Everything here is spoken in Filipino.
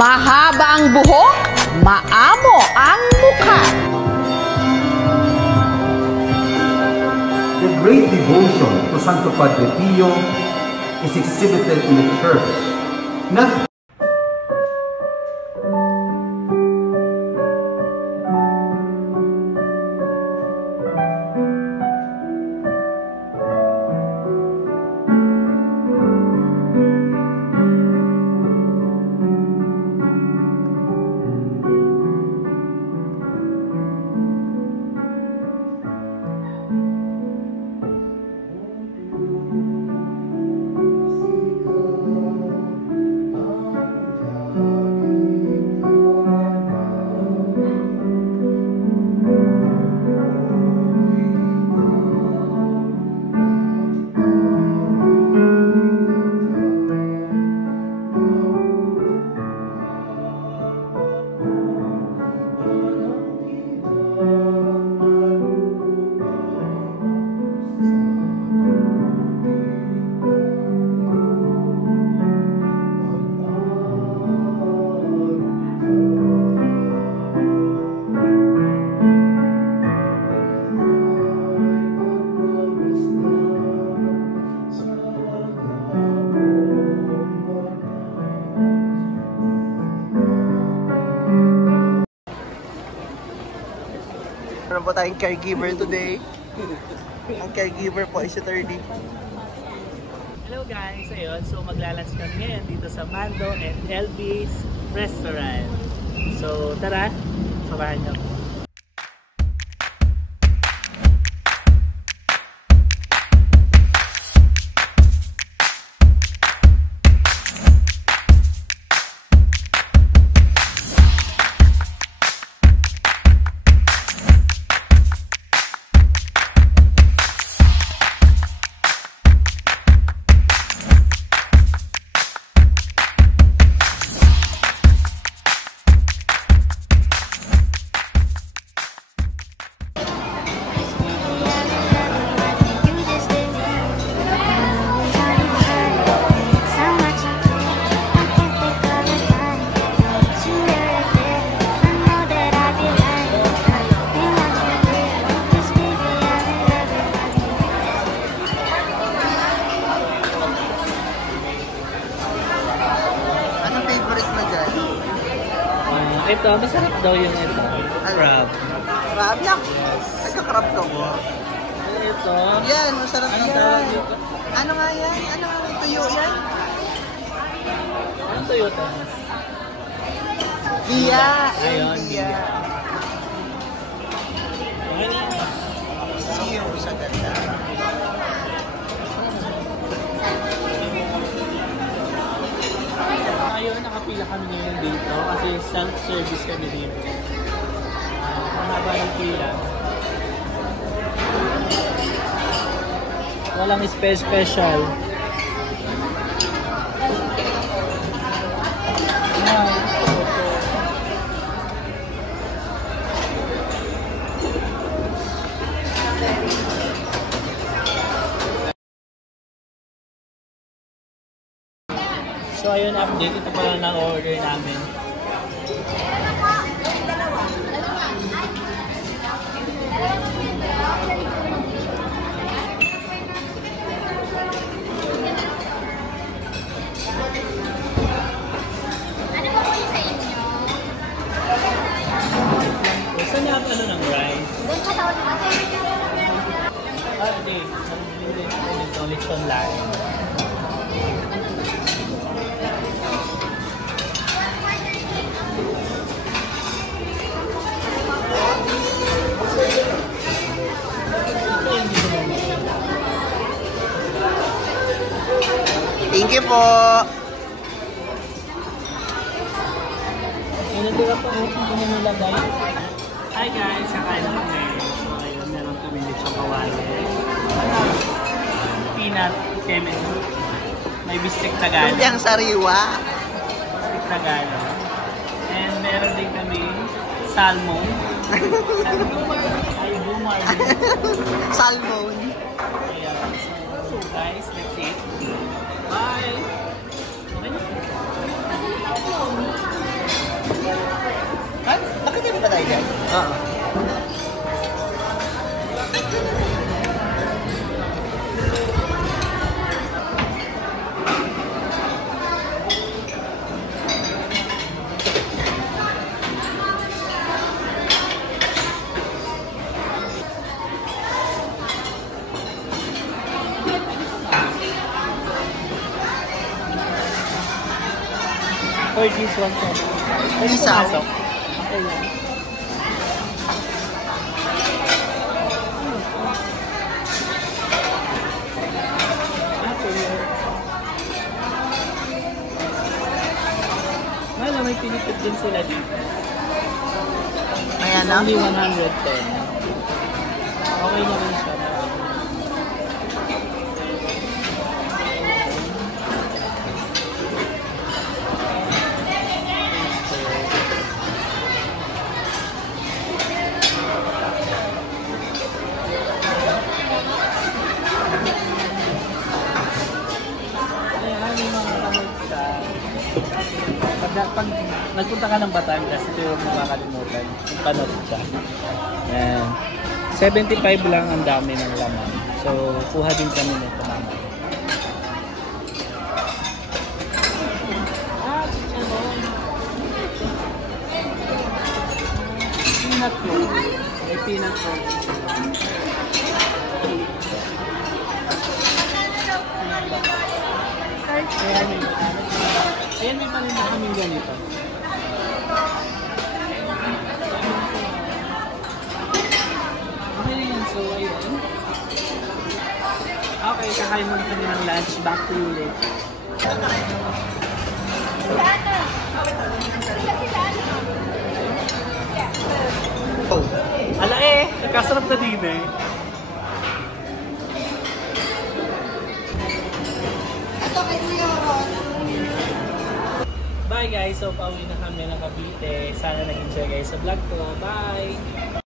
Mahaba ang buhok, maamo ang mukha. The great devotion to Santo Padre Pio is exhibited in the church, not meron po tayong caregiver today. Ang caregiver po ay si Turdy. Hello guys! Ayun, so maglalunch kami ngayon dito sa Mando and LB's Restaurant. So tara, samahan niyo. Ito, masarap daw yung ito. Crab. Crab lang. Nagka-crab ka mo. Ito. Yan, masarap na yan. Ano nga yan? Ano nga yung tuyo yan? Anong tuyo to? Iya. Ayun, iya. Siyo sa ganda. Ngayon, nakapila kami ngayon dito kasi self-service kami dito. Ang haba ng pila. Walang special. So ayun, update. Ito pala na order namin. Saan na ano ng rice? Hindi. Ito lechon line. Thank you po. Natira pa ako kung ano nilagay. Hi guys, kakain na kami. So ayun, meron kami lechong kawali. Peanut, kemen. May bistek Tagalog. Hindi ang sariwa. Bistek Tagalog. And meron din kami salmon. Ay, bumay. Salmon. Ayan. So guys, let's eat. Bye! Okay na. tayo guys. Oo. For this one, sir. Pwede Isaw. pumasok. Okay lang. Wala, may pinipit din sila dito. Ayan na. Only 110. Okay na rin siya. Pag nagpunta ka ng Batangas, ito yung makakalimutan. Yung panood siya. Ayan. 75 lang ang dami ng laman. So, kuha din kami nito naman. Peanut roll. May peanut roll. Ayan, may paninda kaming ganito. Okay na yan. So, ayun. Okay, kakain muna kami ng lunch. Back to you later. Oh. Ala nagkasarap na din eh. Bye guys! So, pauwi na kami ng Cavite. Sana nag-enjoy guys sa vlog ko. Bye!